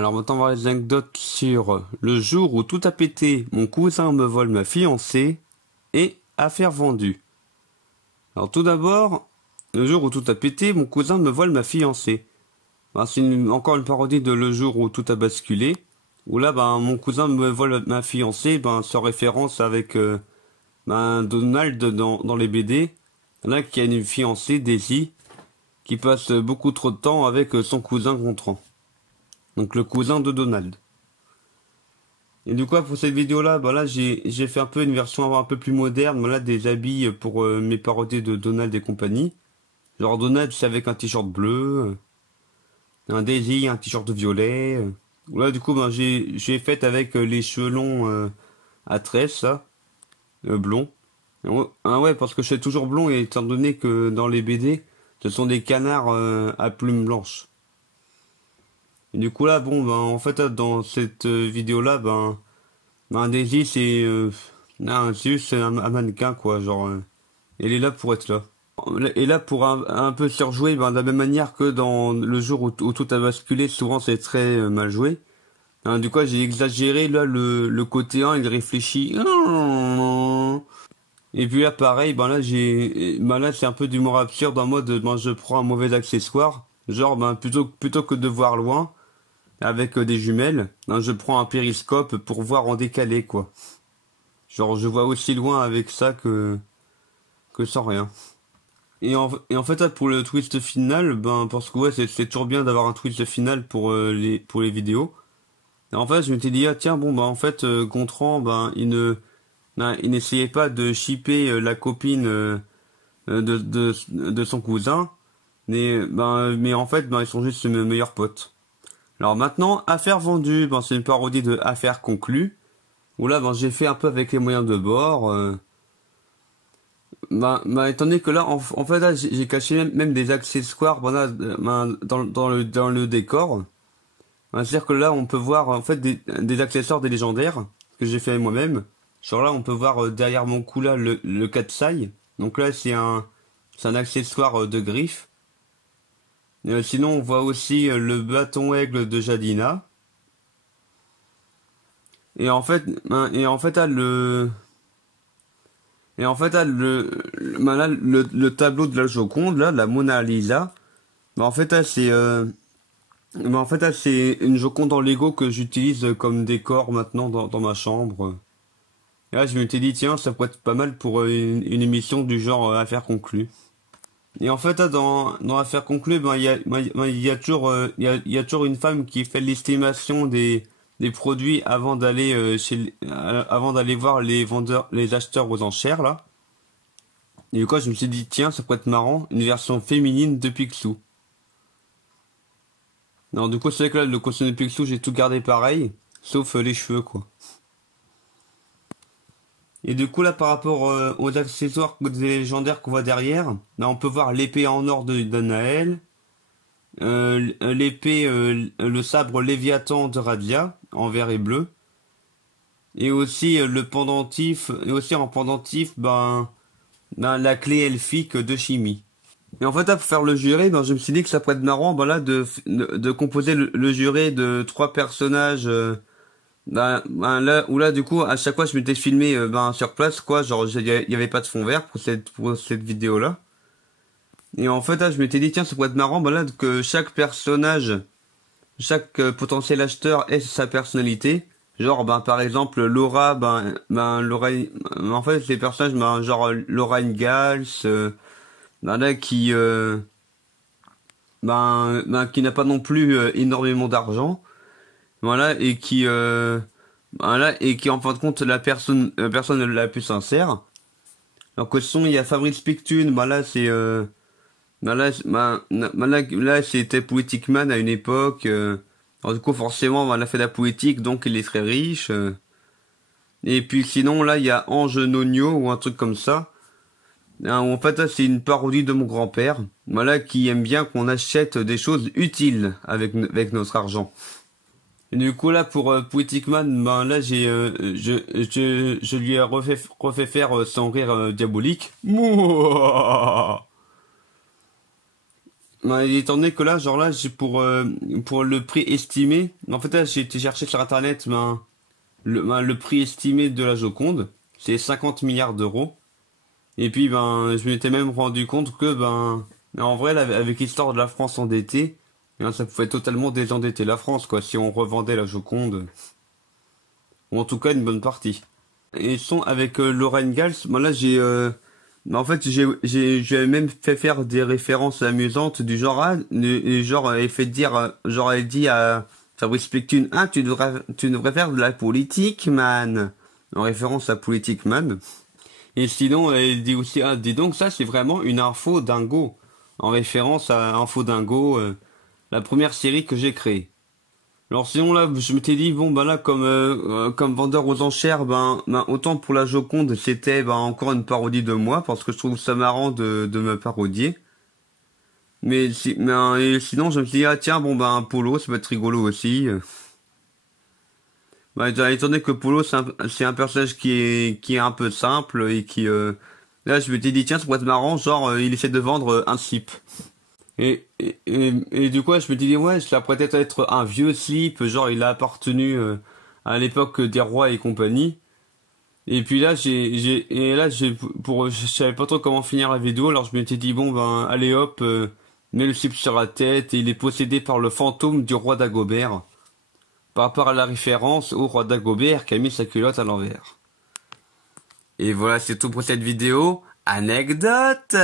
Alors maintenant on va voir les anecdotes sur le jour où tout a pété, mon cousin me vole ma fiancée et affaire vendue. Alors tout d'abord, le jour où tout a pété, mon cousin me vole ma fiancée. C'est encore une parodie de le jour où tout a basculé, où là mon cousin me vole ma fiancée, sans référence avec Donald dans les BD, là qui a une fiancée, Daisy, qui passe beaucoup trop de temps avec son cousin Gontran. Donc le cousin de Donald. Et du coup pour cette vidéo là, là j'ai fait un peu une version un peu plus moderne, des habits pour mes parodies de Donald et compagnie. Genre Donald c'est avec un t-shirt bleu, un Daisy un t-shirt violet. Là du coup j'ai fait avec les cheveux longs à tresse ça, blond. Ah ouais, parce que je suis toujours blond et étant donné que dans les BD ce sont des canards à plumes blanches. Et du coup là en fait dans cette vidéo là Daisy c'est juste un mannequin quoi, genre elle est là pour être là. Et là pour un peu surjouer, de la même manière que dans le jour où tout a basculé, souvent c'est très mal joué. Du coup j'ai exagéré là le côté 1, il réfléchit. Et puis là pareil, là c'est un peu d'humour absurde en mode je prends un mauvais accessoire, genre plutôt que de voir loin avec des jumelles, je prends un périscope pour voir en décalé quoi. Genre je vois aussi loin avec ça que sans rien. Et en fait pour le twist final, parce que ouais c'est toujours bien d'avoir un twist final pour les vidéos. Et en fait je m'étais dit tiens en fait Gontran il n'essayait pas de shipper la copine de son cousin, mais en fait ils sont juste mes meilleurs potes. Alors maintenant, affaire vendue, c'est une parodie de Affaire conclue, où là j'ai fait un peu avec les moyens de bord. Étant donné que là, en fait là, j'ai caché même des accessoires dans le décor. C'est-à-dire que là on peut voir en fait des accessoires des légendaires que j'ai fait moi-même. Genre là on peut voir derrière mon cou là le Katsai. Donc là c'est un accessoire de griffe. Sinon on voit aussi le bâton aigle de Jadina. Et en fait là, le tableau de la Joconde là, la Mona Lisa. En fait là c'est une Joconde en Lego que j'utilise comme décor maintenant dans ma chambre. Et là je m'étais dit tiens ça pourrait être pas mal pour une émission du genre Affaire conclue. Et en fait, là, dans l'affaire conclue, il y a toujours une femme qui fait l'estimation des produits avant d'aller avant d'aller voir les vendeurs, les acheteurs aux enchères, là. Et du coup, je me suis dit, tiens, ça pourrait être marrant, une version féminine de Picsou. Alors, du coup, c'est vrai que là, le costume de Picsou, j'ai tout gardé pareil, sauf les cheveux, quoi. Et du coup là par rapport aux accessoires des légendaires qu'on voit derrière, là on peut voir l'épée en or d'Anaël, l'épée, le sabre Léviathan de Radia en vert et bleu, et aussi le pendentif, et aussi en pendentif la clé elfique de Chimie. Et en fait là pour faire le juré, je me suis dit que ça pourrait être marrant de composer le juré de 3 personnages. Là du coup à chaque fois je m'étais filmé sur place quoi, genre il y avait pas de fond vert pour cette vidéo là. Et en fait là je m'étais dit tiens ça pourrait être marrant que chaque personnage, chaque potentiel acheteur ait sa personnalité. Genre par exemple Laura Laura en fait les personnages genre Laura Ingalls là qui qui n'a pas non plus énormément d'argent. Voilà, et qui en fin de compte la personne la plus sincère. Alors que il y a Fabrice Pictune, là c'était Poetic Man à une époque. Alors du coup forcément elle a fait de la poétique donc il est très riche. Et puis sinon là il y a Ange Nonio ou un truc comme ça. En fait là c'est une parodie de mon grand-père. Qui aime bien qu'on achète des choses utiles avec notre argent. Et du coup là pour Poetic Man, là je lui ai refait faire son rire diabolique. Bah, étant donné que là, genre là, j'ai pour le prix estimé. En fait, là, j'ai été chercher sur internet, le prix estimé de la Joconde, c'est 50 milliards d'euros. Et puis, je m'étais même rendu compte que, en vrai, là, avec l'histoire de la France endettée, ça pouvait totalement désendetter la France, quoi, si on revendait la Joconde. Ou en tout cas, une bonne partie. Et sont avec Lorraine Gals, moi là, en fait, j'ai même fait faire des références amusantes du genre, genre, elle fait dire, genre, elle dit à Fabrice Spectune, ah, tu devrais faire de la politique, man. En référence à Politique Man. Et sinon, elle dit aussi, ah, dis donc, ça, c'est vraiment une info dingo. En référence à Info Dingo, la première série que j'ai créée. Alors sinon là, je m'étais dit bon là comme vendeur aux enchères, autant pour la Joconde c'était encore une parodie de moi parce que je trouve ça marrant de me parodier. Et sinon je me suis dit ah tiens un Polo ça peut être rigolo aussi. Étant donné que Polo c'est un personnage qui est un peu simple et qui là je m'étais dit tiens ça pourrait être marrant genre il essaie de vendre un slip. Et du coup, ouais, je me disais, ouais, ça pourrait peut-être être un vieux slip, genre il a appartenu à l'époque des rois et compagnie. Et puis là, je savais pas trop comment finir la vidéo, alors je m'étais dit, allez hop, mets le slip sur la tête, et il est possédé par le fantôme du roi Dagobert. Par rapport à la référence au roi Dagobert qui a mis sa culotte à l'envers. Et voilà, c'est tout pour cette vidéo. Anecdote!